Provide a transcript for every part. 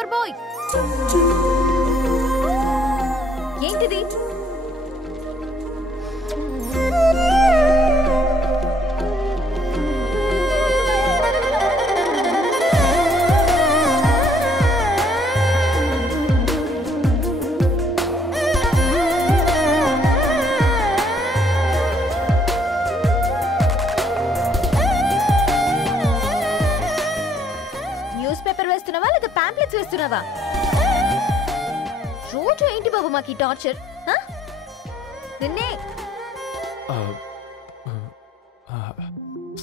Paper boy, ఏంటిది? News paper వేస్తున్నావా లేదా pamphlets వేస్తున్నావా? రోజు ఏంటి బాబు మాకు ఈ టార్చర్? నిన్నే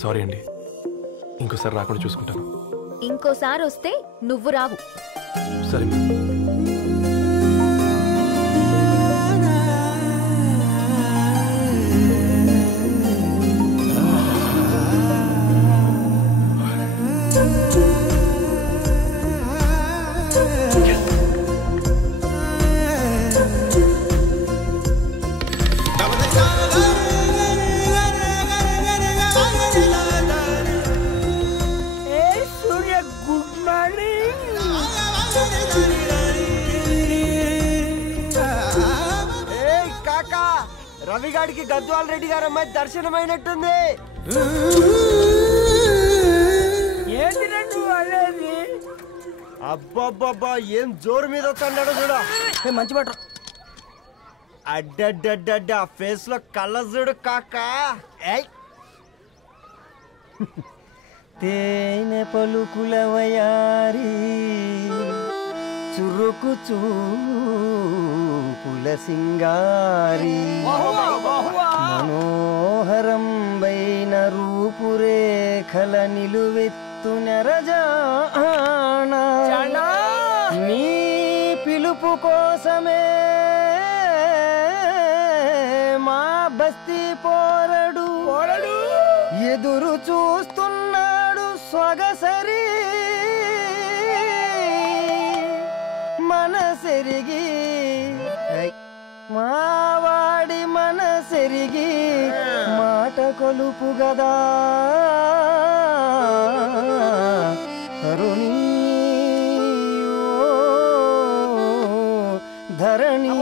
సారీ అండి, ఇంకోసారి రాకుండా చూసుకుంటాను. ఇంకోసారి వస్తే నువ్వు రావు. సరే. రవిగాడికి గద్వాల్ రెడ్డి గారు అమ్మాయి దర్శనమైనట్టుంది. అబ్బాబ్బా ఏం జోరు మీద వస్తున్నాడో చూడు. మంచి మాట. అడ్డడ్డడ్డ ఫేస్ లో కళ్ళ చూడు కాకా. తేనె పలుకుల వయారి చురుకు చూపుల సింగారి మనోహరం వైన రూపురేఖల నిలువెత్తు నెరజానా నీ పిలుపు కోసమే మా బస్తీ పోరడు ఎదురు చూస్తున్నాడు సొగసరి మనసెరిగి మావాడి మనసెరిగి మాట కొలుపు గదా తరుణి ధరణి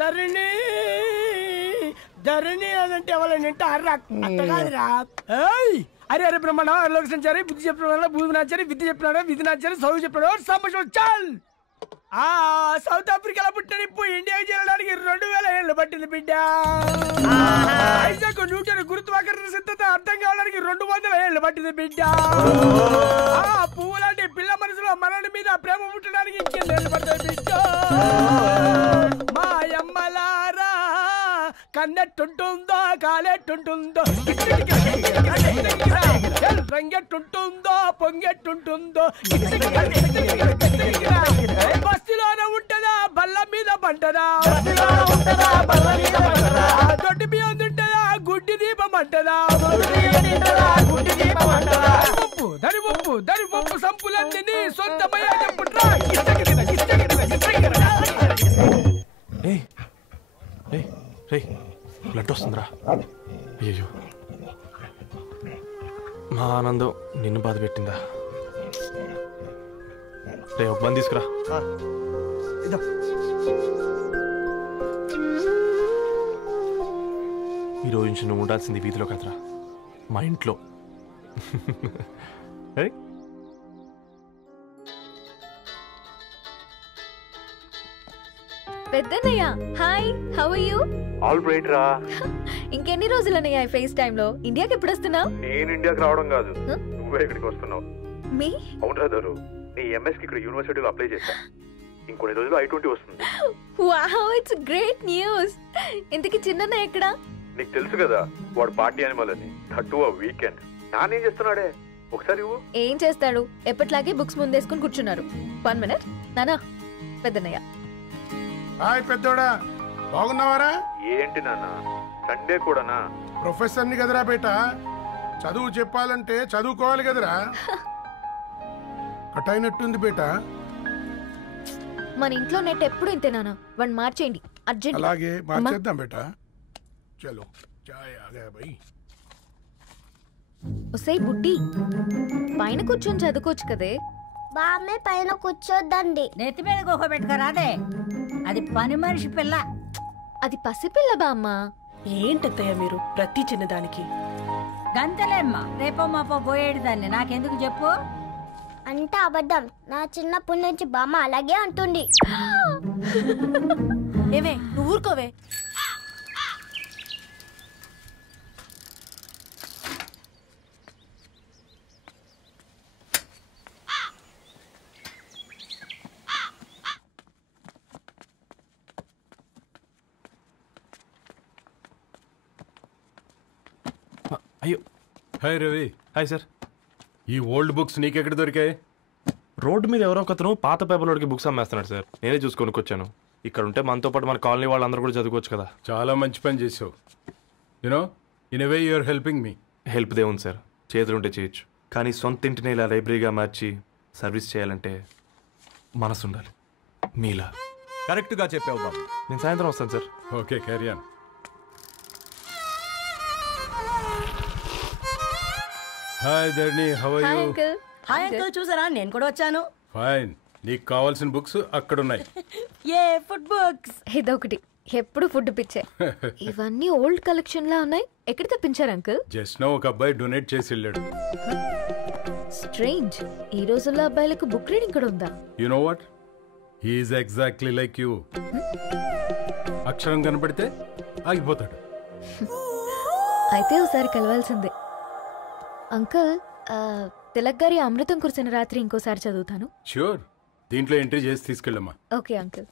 తరుణి ధరణి అదంటే ఎవరైనా అట్ట కాదురా. అరే అరే బ్రహ్మణ లోక సంచారి బుద్ధి చెప్పిన భూమి నాచారి విద్య చెప్పినాడు విధి నాచారి చదువు చెప్పినాడు సంభాషణ చాల్. సౌత్ ఆఫ్రికాలో పుట్టిన ఇప్పుడు ఇండియాకి చేరడానికి 2000 ఏళ్ళు పట్టింది బిడ్డ. ఐజాక్ న్యూటన్ గురుత్వాకర్షణ సిద్ధత అర్థం కావడానికి 200 ఏళ్ళు పట్టింది బిడ్డ. పువ్వు లాంటి పిల్ల మనసులో మరణి మీద ప్రేమ పుట్టడానికి ఇంకేళ్ళు పడుతుంది బిడ్డ. మా అమ్మలారా కన్నెట్టుంటుందో కాలెట్టుంటుందో రంగెట్టుంటుందో పొంగెట్టుంటుందో బస్తిలోనే ఉంటదా బల్ల మీద పంటదా దొడ్డి బియ్యం తింటదా గుడ్డి దీపం అంటదా దరిపప్పు దరిపప్పు సంపులన్నీ సొంతమయ్యా చెప్పుట్రా. బ్లడ్ వస్తుందిరా. అయ్యో మా ఆనందం నిన్ను బాధ పెట్టిందా? రే ఒక బంద్ తీసుకురా. ఈరోజు నుంచి నువ్వు ఉండాల్సింది వీధిలో కదరా, మా ఇంట్లో. పెద్దన్నయ్య hi, how are you? All right రా. ఇంకెన్ని రోజులన్నయ్య ఫేస్ టైమ్ లో? ఇండియాకి ఎప్పుడు వస్తున్నావు? నేను ఇండియాకి రావడం కాదు, నువ్వే ఇక్కడికి వస్తున్నావు. మీ అవునరా దరు, నీ ఎంఎస్ కి ఇక్కడ యూనివర్సిటీలో అప్లై చేశా. ఇంకొన్ని రోజులు I-20 వస్తుంది. Wow, it's great news. ఇంతకి చిన్నన్నయ్య ఎక్కడ? నీకు తెలుసు కదా వాడు పార్టీ అనిమల్ అని. థర్టు ఆ వీకెండ్ నానేం చేస్తున్నాడే ఒకసారి ఏం చేస్తాడు, ఎప్పట్లాగే బుక్స్ ముందేసుకుని కూర్చున్నారు. 1 minute నానా. పెద్దన్నయ్య హాయ్ పెద్దోడా, బాగున్నావారా? ఏంటి నాన్న సండే కూడానా? ప్రొఫెసర్ని కదరా బేట, చదువు చెప్పాలంటే చదువుకోవాలి కదరా. కట్ అయినట్టుంది బేట. మన ఇంట్లో నెట్ ఎప్పుడు ఇంతేనా? వన్ మార్చేయండి అర్జెంట్. అలాగే మార్చేద్దాం బేట. చలో చాయ్ ఆ గయా భయ్. ఒసే బుడ్డి, పైన కూర్చొని చదువుకోవచ్చు కదే. బామ్మే పైన కూర్చోద్దండి. నెత్తి మీద గుహ పెట్టుకోరాదే, అది పని మనిషి పిల్ల. అది పసిపిల్ల బామ్మ. ఏంటత్తయ్య మీరు ప్రతి చిన్నదానికి? గంతలేమ్మా, రేపో మాపో పోయేడు దాన్ని నాకెందుకు చెప్పు. అంటే అబద్ధం. నా చిన్నప్పటి నుంచి బామ్మ అలాగే అంటుంది. ఏవే నువ్వు ఊరుకోవే. అయ్యో. హాయ్ రవి. Hi sir. ఈ ఓల్డ్ బుక్స్ నీకెక్కడ దొరికాయి? రోడ్డు మీద ఎవరో ఒకతను పాత పేపర్లోకి బుక్స్ అమ్మేస్తున్నాడు సార్. నేనే చూసుకొని వచ్చాను. ఇక్కడ ఉంటే మనతో పాటు మన కాలనీ వాళ్ళందరూ కూడా చదువుకోవచ్చు కదా. చాలా మంచి పని చేసావు. You know in a way you are helping me. Help దే ఉంది సార్, చేతులు ఉంటే చేయొచ్చు. కానీ సొంత ఇంటిని ఇలా లైబ్రరీగా మార్చి సర్వీస్ చేయాలంటే మనసు ఉండాలి. మీలా కరెక్ట్గా చెప్పావు బాబు. నేను సాయంత్రం వస్తాను sir. Okay, carry on. Hi Dharani, how are hi you? Uncle. Hi uncle, చూసారా నేను కూడా వచ్చాను. ఫైన్. నీకు కావాల్సిన బుక్స్ అక్కడ ఉన్నాయి. ఏ ఫుడ్ బుక్స్? ఇదొకటి, ఎప్పుడు ఫుడ్ పిచ్చే. ఇవన్నీ ఓల్డ్ కలెక్షన్ లా ఉన్నాయి. ఎక్కడ తెప్పించారు అంకుల్? జస్ట్ నో ఒక అబ్బాయి డొనేట్ చేసి వెళ్ళాడు. స్ట్రేంజ్, ఈ రోజుల్లో అబ్బాయిలకు బుక్ రీడింగ్ కూడా ఉందా? You know what, he is exactly like you. అక్షరం కనపడితే ఆగిపోతాడు. అయితే ఒకసారి కలవాల్సిందే. అంకుల్, తిలక్ గారి అమృతం కురిసిన రాత్రి ఇంకోసారి చదువుతాను. ష్యూర్, దీంట్లో ఎంట్రీ చేసి తీసుకెళ్ళమ్మా. Okay uncle.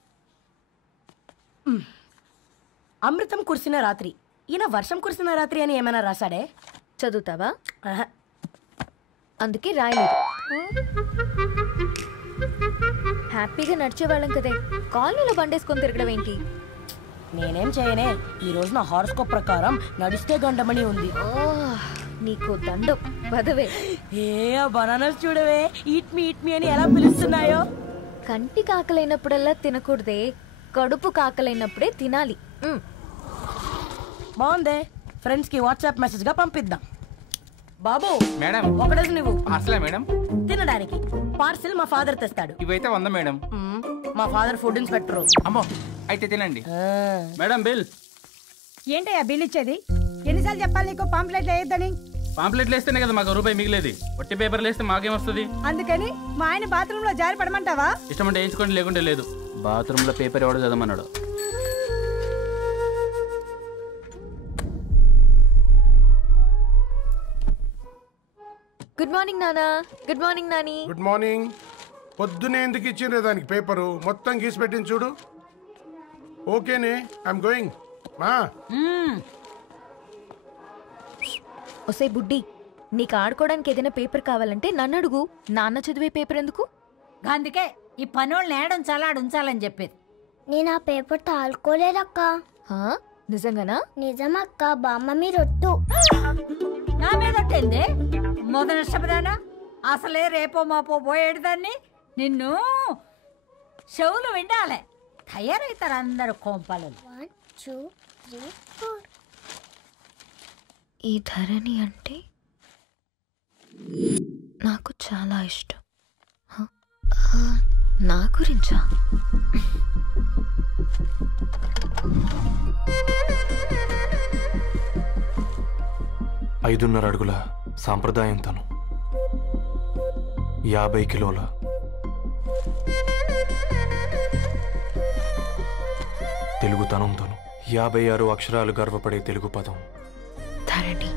అమృతం కురిసిన రాత్రి. ఈయన వర్షం కురిసిన రాత్రి అని ఏమైనా రాశాడే? చదువుతావా? ఆహా. అందుకే రాయలేదు. హ్యాపీగా నడిచేవాళ్ళం కదే, కాలనీలో బండేసుకొని తిరగడం ఏంటి? నేనేం చేయనే, ఈ రోజు నా హారోస్కోప్ ప్రకారం నడిస్తే గండమణి ఉంది. నీకు దండం పదవే. ఏ బనానాస్ చూడవే, ఈట్ మీ అని ఎలా పిలుస్తున్నాయో. కంటి కాకలైనప్పుడల్లా తినకూడదే, కడుపు కాకలైనప్పుడే తినాలి. బాగుందే, ఫ్రెండ్స్ కి వాట్సాప్ మెసేజ్ గా పంపిద్దాం. బాబు మేడం, ఒకడేసి నువ్వు అసలే మేడం తినడానికి పార్సిల్ మా ఫాదర్ తెస్తాడు. ఇవైతే 100 మేడం. మా ఫాదర్ ఫుడ్ ఇన్స్పెక్టర్. అమ్మో, అయితే తినండి. Madam bill. ఏంటయ్యా బిల్ ఇచ్చేది? ఎన్నిసార్లు చెప్పాలి నీకు పాంప్లెట్లు వేయొద్దని? పాంప్లెట్లు వేస్తేనే కదా మాకు రూపాయి మిగిలేది. ఒట్టి పేపర్లు వేస్తే మాకేం వస్తుంది? అందుకని మా ఆయన బాత్రూమ్ లో జారి పడమంటావా? ఇష్టమంటే వేయించుకోండి, లేకుంటే లేదు. బాత్రూమ్ లో పేపర్ ఎవడో చదవమన్నాడు. గుడ్ మార్నింగ్ నానా. Good morning Nani. Good morning. పొద్దునే ఎందుకు ఇచ్చిండ్రే దానికి పేపరు? మొత్తం గీసి పెట్టింది చూడు. ఓకేనే, ఐఎమ్ గోయింగ్. మా ఒసే బుడ్డి, నీకు ఆడుకోవడానికి ఏదైనా పేపర్ కావాలంటే నన్ను అడుగు. నాన్న చదివే పేపర్ ఎందుకు? అందుకే ఈ పనోళ్ళని ఏడం ఉంచాలని చెప్పేది. నేను ఆ పేపర్ తాలుకోలేదక్క. నిజంగానా? నిజమక్క, బామ్మ మీరొట్టు. నా మీద ఒట్టేంది? మొదటి నష్టపదానా? అసలే రేపో మాపో పోయేడు దాన్ని. నిన్ను చెవులు విండాలే, తయారవుతారు అందరు కోంపాలు. 1 2 3 4. ఈ ధరణి అంటే నాకు చాలా ఇష్టం. నా గురించా? ఐదున్నర అడుగుల సాంప్రదాయం తను, 50 కిలోల తెలుగుతనం తను, 56 అక్షరాలు గర్వపడే తెలుగు పదం ధరణి.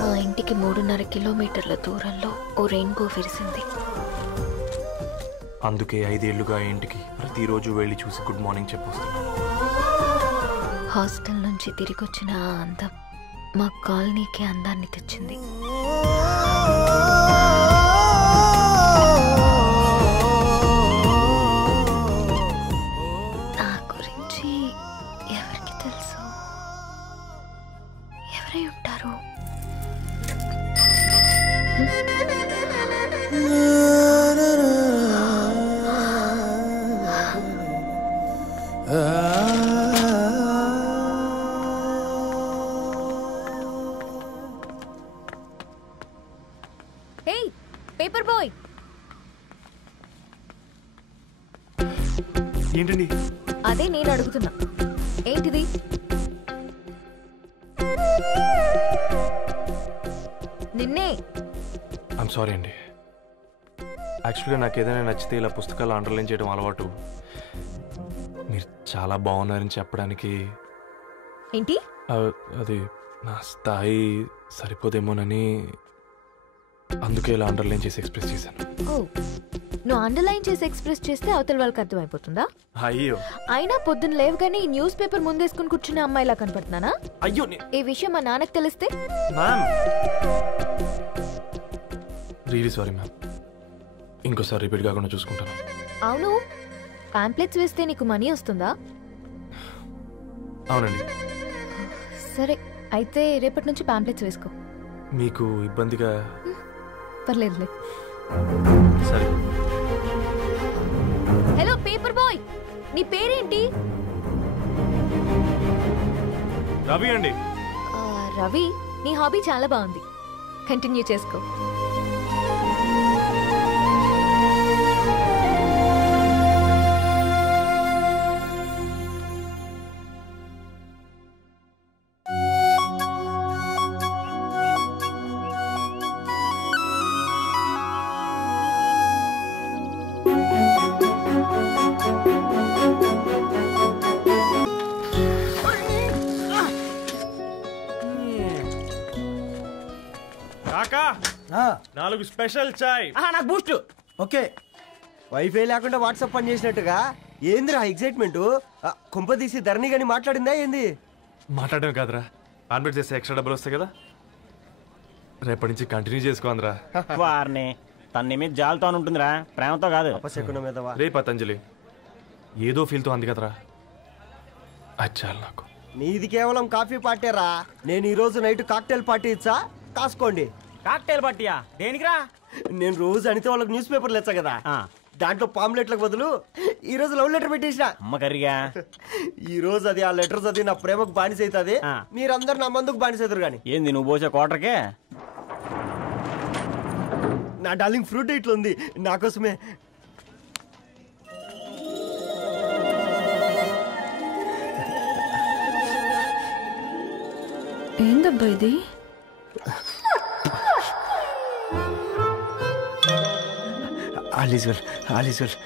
మా ఇంటికి 3.5 కిలోమీటర్ల దూరంలో ఓ రెయిన్బో విరిసింది. అందుకే 5 ఏళ్లుగా ఇంటికి ప్రతిరోజు వెళ్ళి చూసి గుడ్ మార్నింగ్ చెప్పొస్తున్నాను. హాస్టల్ నుంచి తిరిగి వచ్చిన ఆ అందం మా కాలనీకి అందాన్ని తెచ్చింది. నా గురించి ఎవరికి తెలుసు? ఎవరై ఉంటారు? ఏంటండి? అదే నేను అడుగుతున్నా, ఏంటిది? నిన్నే. ఐమ్ సారీ అండి. యాక్చువల్గా నాకు ఏదైనా నచ్చితే ఇలా పుస్తకాలు అండర్లైన్ చేయడం అలవాటు. మీరు చాలా బాగున్నారని చెప్పడానికి. ఏంటి? అది నా స్థాయి సరిపోదేమోనని అందుకే ఇలా అండర్లైన్ చేసి ఎక్స్ప్రెస్ చేశాను. ఓ, నువ్వు అండర్లైన్ చేసి ఎక్స్ప్రెస్ చేస్తే అవతల వాళ్ళకి అర్థమైపోతుందా? అయ్యో, అయినా పొద్దున్న లేవగానే ఈ న్యూస్ పేపర్ ముందేసుకుని కూర్చునే అమ్మాయిలా కనపడుతున్నానా? అయ్యో, ఈ విషయం మా నాన్నకు తెలిస్తే? Ma'am, really sorry ma'am. ఇంకోసారి రిపీట్ కాకుండా చూసుకుంటాను. అవును, పాంప్లెట్స్ వేస్తే నీకు మనీ వస్తుందా? అవునండి. సరే, అయితే రేపటి నుంచి పాంప్లెట్స్ వేసుకో. మీకు ఇబ్బందిగా? పర్లేదులే. సరే. హలో పేపర్ బాయ్, నీ పేరేంటి? రవి అండి. రవి, నీ హాబీ చాలా బాగుంది, కంటిన్యూ చేసుకో. కాకా, 4 స్పెషల్ చాయ్. నాకు బూస్ట్. ఓకే, వైఫై లేకుండా వాట్సాప్ పని చేసినట్టుగా ఏందిరా ఎక్సైట్మెంట్? కుంప తీసి ధరణి గాని మాట్లాడిందా ఏంది? మాట్లాడడం కాదురా, కాన్వర్ట్ చేస్తే ఎక్స్ట్రా డబ్బులు వస్తాయి కదా, రేపటి నుంచి కంటిన్యూ చేసుకోందిరా. వారిని తన మీద జాలతో ఉంటుందిరా, ప్రేమతో కాదు. రే పతంజలి, ఏదో ఫీల్తో అంది కదరా, అది చాలు నాకు. నీది కేవలం కాఫీ పార్టీరా. నేను ఈ రోజు నైట్ కాక్టైల్ పార్టీ ఇచ్చా, కాసుకోండి. కాక్టైల్ పార్టీయా? దేనికిరా? నేను రోజు అనితే వాళ్ళకి న్యూస్ పేపర్లు ఇచ్చా కదా, దాంట్లో పాంప్లెట్లకు బదులు ఈ రోజు లవ్ లెటర్ పెట్టేసిన. అమ్మకరిగా ఈ రోజు అది ఆ లెటర్ చదివి నా ప్రేమకు బానిస అవుతుంది, మీరందరు నా మందుకు బానిస అవుతారు. కానీ ఏంది నువ్వు పోసే క్వార్టర్కే? నా డార్లింగ్ ఫ్రూట్ ఇట్లా ఉంది నా కోసమే. ఏందబ్బా ఇది? All is well, all is well.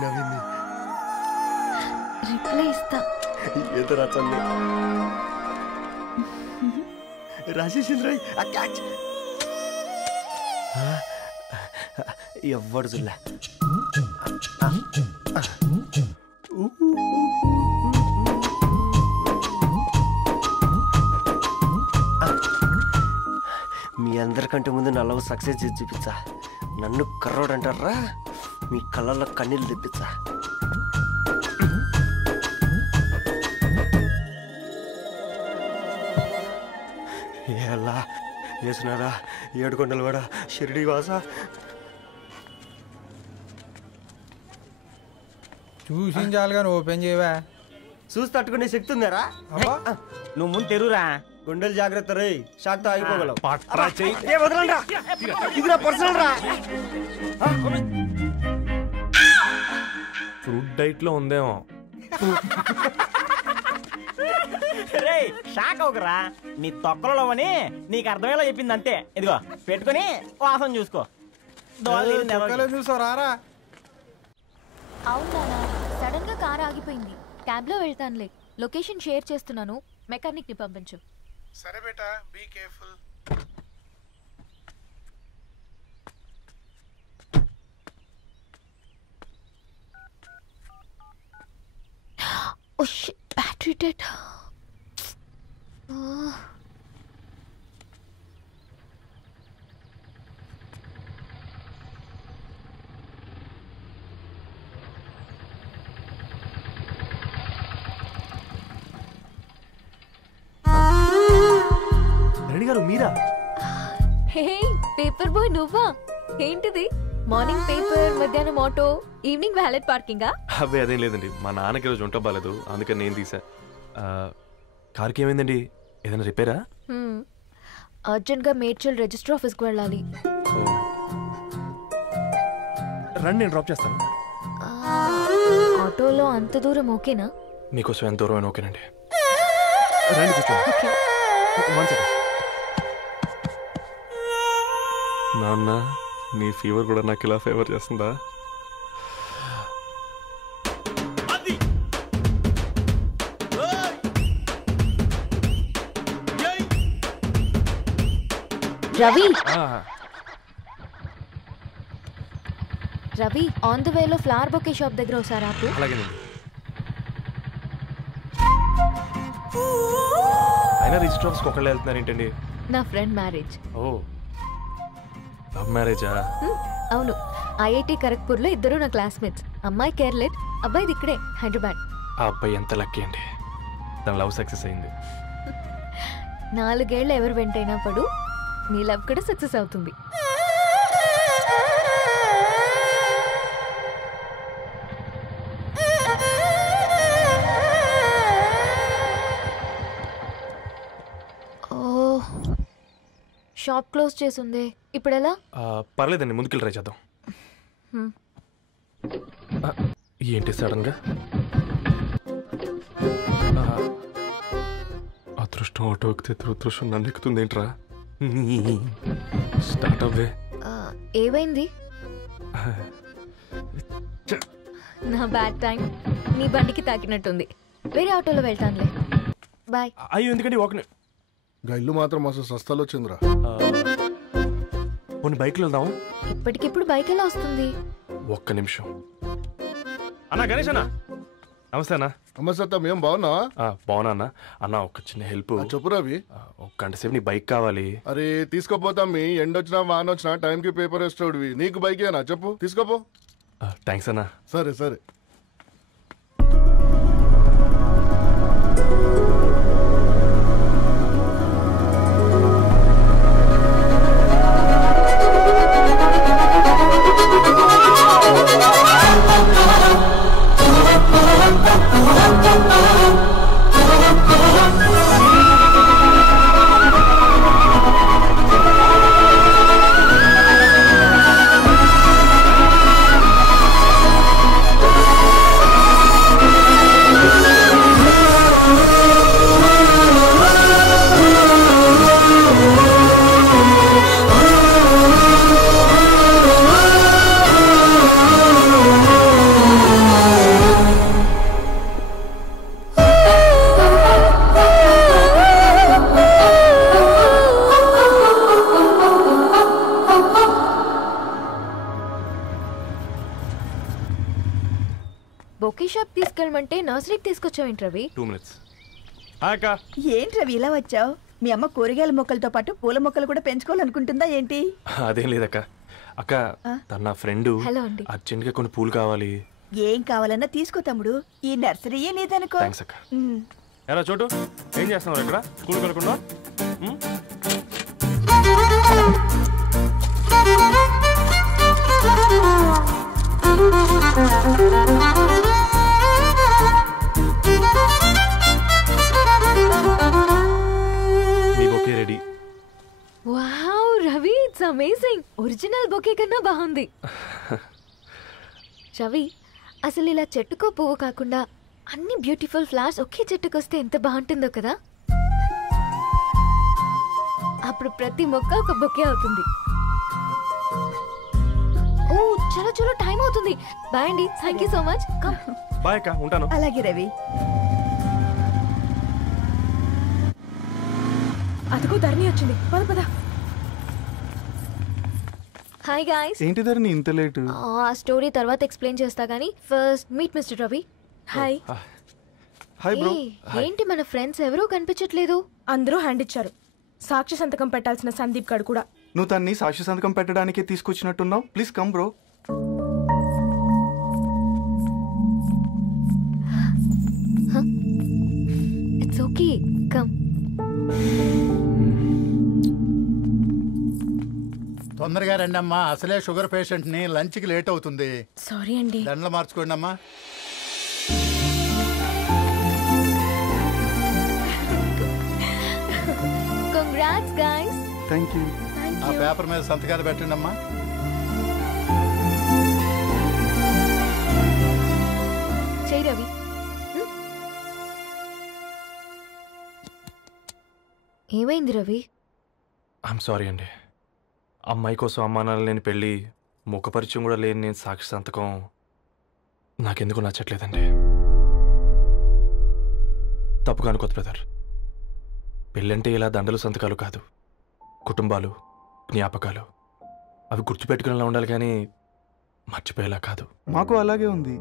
నవ్వింది. రిప్లై ఇస్తా. ఏదో రాచండి రాజేసింద్ర క్యాచ్. ఎవ్వడు చూడలే. మీ అందరికంటే ముందు నా లవ్ సక్సెస్ చేసి చూపించా. నన్ను కర్రోడు అంటారా, మీ కళ్ళల్లో కన్నీళ్ళు తెప్పించా. ఎలా వేసినారా ఏడుకొండలు కూడా షిరిడి వాస. చూసించాలుగా ఓపెన్ చేయవా? చూసి తట్టుకునే శక్తి ఉందారా? నువ్వు ముందు తెరురా. గుండెలు జాగ్రత్త రే, షాక్తో ఆగిపోగలవు. ఫ్రూట్ డైట్ లో ఉందేమో. రే షాక్ అవకరా, నీ తొక్కలలో అని నీకు అర్థమయ్యేలా చెప్పింది అంతే. ఇదిగో పెట్టుకుని వాసన చూసుకో. చూసారా? అవునా, సడన్ గా కార్ ఆగిపోయింది. క్యాబ్ లో వెళ్తానులే, లొకేషన్ షేర్ చేస్తున్నాను, మెకానిక్ ని పంపించు. సరే బేటా, be careful. Oh shit, battery dead. Reddy garu మీరా? హే పేపర్ బాయ్, నువ్వా? ఏంటిది? మార్నింగ్ పేపర్, మధ్యాహ్నం ఆటో, ఈవినింగ్ వ్యాలెట్ పార్కింగా? అబ్బాయి అదేం లేదండి, మా నాన్నకి రోజు ఉంట బాగాలేదు, అందుకని నేను తీసా. కార్కి ఏమైందండి? ఏదైనా రిపేరా? అర్జెంట్గా మేడ్చల్ రిజిస్టర్ ఆఫీస్కి వెళ్ళాలి. రండి, నేను డ్రాప్ చేస్తాను. ఆటోలో అంత దూరం ఓకేనా? మీకోసం ఎంత దూరం అయినా ఓకేనండి. రండి కూర్చోండి. నాన్న, నీ ఫీవర్ కూడా నాకు ఇలా ఫేవర్ చేస్తుందా? రవి రవి, ఆన్ ద వేలో ఫ్లవర్ బొకే షాప్ దగ్గర ఒకసారి ఆపు. అలాగేనండి. అయినా రిజిస్టర్ ఆఫీస్కి ఒకళ్ళు వెళ్తున్నారు ఏంటండి? నా ఫ్రెండ్ మ్యారేజ్. ఓ, లవ్ మ్యారేజా? అవును, ఐఐటి ఖరగ్పూర్లో ఇద్దరు నా క్లాస్మేట్స్. అమ్మాయి కేర్లెట్, అబ్బాయిది ఇక్కడే హైదరాబాద్. ఆ అబ్బాయి ఎంత లక్కీ అండి, తన లవ్ సక్సెస్ అయింది. 4 ఏళ్ళు ఎవరు వెంటైనా పడు, నీ లవ్ కూడా సక్సెస్ అవుతుంది. ఓ, షాప్ క్లోజ్ చేసింది, ఇప్పుడు ఎలా? పర్లేదండి, ముందుకెళ్ళి ట్రై చేద్దాం. ఏంటి సడన్గా? అదృష్టం ఆటో ఎక్కితే దురదృష్టం నన్ను ఎక్కుతుంది ఏంట్రా? స్టార్ట్ అవ్వే. ఏమైంది? నా బ్యాడ్ టైం నీ బండికి తాకినట్టుంది. వేరే ఆటోలో వెళ్తానులే, బాయ్. అయ్యో, ఎందుకండి ఒక ఇల్లు మాత్రం అసలు సస్తాలో వచ్చిందిరా. పోనీ బైక్లో వెళ్దాం. ఇప్పటికిప్పుడు బైక్ ఎలా వస్తుంది? ఒక్క నిమిషం. అన్నా, గణేష్ అన్న, నమస్తే అన్న. నమస్తే, మేము బాగున్నావా? బాగున్నా అన్న. అన్న, ఒక చిన్న హెల్ప్. చెప్పు రవి. ఒక గంట సేపు నీ బైక్ కావాలి. అరే తీసుకోపోతాం, మీ ఎండొచ్చినా వాన వచ్చినా టైంకి పేపర్ వేస్తాడువి. నీకు బైకేనా చెప్పు, తీసుకోపో. థ్యాంక్స్ అన్న. సరే సరే. బొకే షాప్ తీసుకెళ్ళమంటే నర్సరీకి తీసుకొచ్చావేంటి రవి? 2 minutes. ఏంటి రవి ఇలా వచ్చావు? మీ అమ్మ కూరగాయల మొక్కలతో పాటు పూల మొక్కలు కూడా పెంచుకోవాలనుకుంటుందా ఏంటి? అదేం లేదక్క. అక్క, తన నా ఫ్రెండ్ అర్జెంట్గా కొన్ని పూలు కావాలి. ఏం కావాలన్నా తీసుకో తమ్ముడు, ఈ నర్సరీయే లేదనుకో. థ్యాంక్స్ అక్క. ఎలా చోటు, ఏం చేస్తున్నావు ఇక్కడ? స్కూల్ కలకుండా? మీ bouquet ready. Wow Ravi, it's amazing. Original bouquet కన్నా బాగుంది. రవి, అసలు ఇలా చెట్టుకో పువ్వు కాకుండా అన్ని బ్యూటిఫుల్ ఫ్లవర్స్ ఒకే చెట్టుకు వస్తే ఎంత బాగుంటుందో కదా. అప్పుడు ప్రతి మొక్క ఒక బొకే అవుతుంది. ఓ చలో చలో, టైం అవుతుంది. బాయ్ అండి, thank you so much. Bye అక్క, ఉంటాను. అలాగే రవి. అదిగో ధరణి వచ్చింది, పద పద. Hi guys. ఏంటి ధరణి ఇంత లేట్? ఆ స్టోరీ తర్వాత ఎక్స్ప్లెయిన్ చేస్తా గానీ first meet mister Ravi. Hi. Hi bro. ఏంటి మన ఫ్రెండ్స్ ఎవరూ కనిపించట్లేదు? అందరూ హ్యాండ్ ఇచ్చారు. సాక్షి సంతకం పెట్టాల్సిన సందీప్ గడు కూడా. నువ్వు తన్ని సాక్షి సంతకం పెట్టడానికే తీసుకొచ్చినట్టున్నావు. Please come bro. It's okay, come. తొందరగా రండి అమ్మా, అసలే షుగర్ పేషెంట్ ని, లంచ్ కి లేట్ అవుతుంది. సారీ అండి. దండలు మార్చుకోండి అమ్మా. Congrats guys, thank you. ఆ పేపర్ మీద సంతకాలు పెట్టండి అమ్మా. చెయ్యి రవి. ఏమైంది రవి? ఐఎమ్ సారీ అండి. అమ్మాయి కోసం అమ్మానాలు లేని పెళ్ళి, ముఖపరిచయం కూడా లేని నేను సాక్షి సంతకం నాకెందుకు నచ్చట్లేదండి. తప్పుగా అనుకోదు బ్రదర్. పెళ్ళంటే ఇలా దండలు సంతకాలు కాదు, కుటుంబాలు, జ్ఞాపకాలు. అవి గుర్తుపెట్టుకునేలా ఉండాలి కానీ మర్చిపోయేలా కాదు. మాకు అలాగే ఉంది,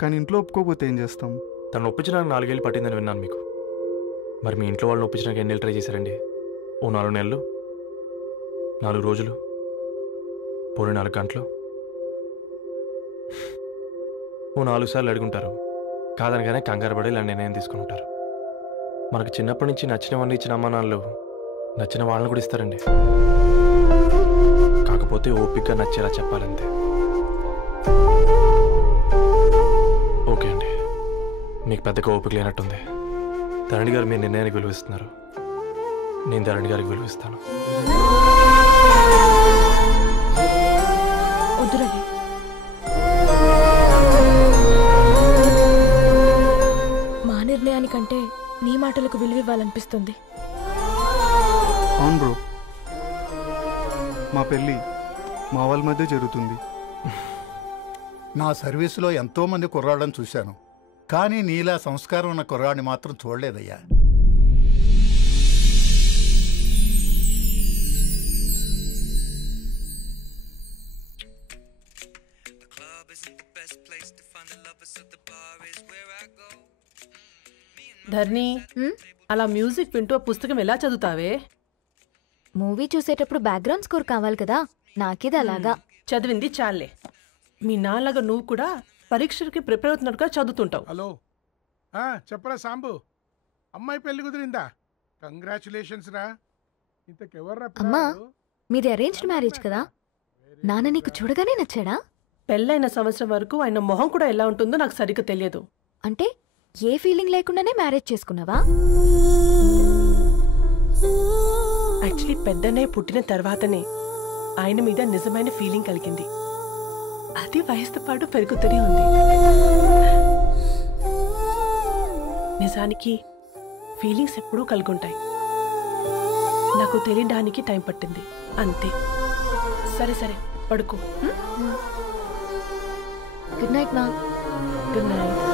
కానీ ఇంట్లో ఒప్పుకోకపోతే ఏం చేస్తాం? తను ఒప్పించడానికి 4 ఏళ్ళు పట్టిందని విన్నాను మీకు. మరి మీ ఇంట్లో వాళ్ళని ఒప్పించడానికి ఎన్ని ఏళ్ళు ట్రై చేశారండి? ఓ 4 నెలలు, 4 రోజులు, పోనీ 4 గంటలు, ఓ 4 సార్లు అడుగుంటారు. కాదనగానే కంగారు పడి ఇలా నిర్ణయం తీసుకుని ఉంటారు. మనకు చిన్నప్పటి నుంచి నచ్చినవన్నీ ఇచ్చిన అమ్మానాళ్ళు నచ్చిన వాళ్ళని కూడా ఇస్తారండి. కాకపోతే ఓపికగా నచ్చేలా చెప్పాలంతే. ఓకే అండి, మీకు పెద్దగా ఓపిక లేనట్టుంది. ధరణి గారు మీ నిర్ణయానికి విలువిస్తున్నారు, నేను ధరణి గారికి విలువిస్తాను. వద్దు రవి, మా నిర్ణయానికంటే నీ మాటలకు విలువివ్వాలనిపిస్తుంది. అవును బ్రో, మా పెళ్ళి మా వాళ్ళ మధ్య జరుగుతుంది. నా సర్వీసులో ఎంతో మంది కుర్రాళ్ళని చూశాను, కానీ నీలా సంస్కారం ఉన్న కుర్రాడిని మాత్రం చూడలేదయ్యా. ధర్ని, అలా మ్యూజిక్ వింటూ పుస్తకం ఎలా చదువుతావే? మూవీ చూసేటప్పుడు బ్యాక్గ్రౌండ్ స్కోర్ కావాలి కదా, నాకిది అలాగా. చదివింది చాలే. మీ నాన్నగా నువ్వు కూడా పరీక్షలకి ప్రిపేర్ అవుతున్నట్టుగా చదువుతుంటావు. హలో, చెప్పరా సాంబు, అమ్మాయి పెళ్లి కుదిరిందా? కంగ్రాచులేషన్స్ రా. ఇంతకెవర్రా? అమ్మా, మీది అరేంజ్డ్ మ్యారేజ్ కదా, నాన్న నీకు చూడగానే నచ్చాడా? పెళ్ళైన సంవత్సరం వరకు ఆయన మొహం కూడా ఎలా ఉంటుందో నాకు సరిగ్గా తెలియదు. అంటే ఏ ఫీలింగ్ లేకుండానే మ్యారేజ్ చేసుకున్నావా? యాక్చువల్లీ పెద్దన్నయ్య పుట్టిన తర్వాతనే ఆయన మీద నిజమైన ఫీలింగ్ కలిగింది. అది వయసుతో పాటు పెరుగుతూనే ఉంది. నిజానికి ఫీలింగ్స్ ఎప్పుడూ కలుగుంటాయి, నాకు తెలియడానికి టైం పట్టింది అంతే. సరే సరే, పడుకో. గుడ్ నైట్ మా. Good night.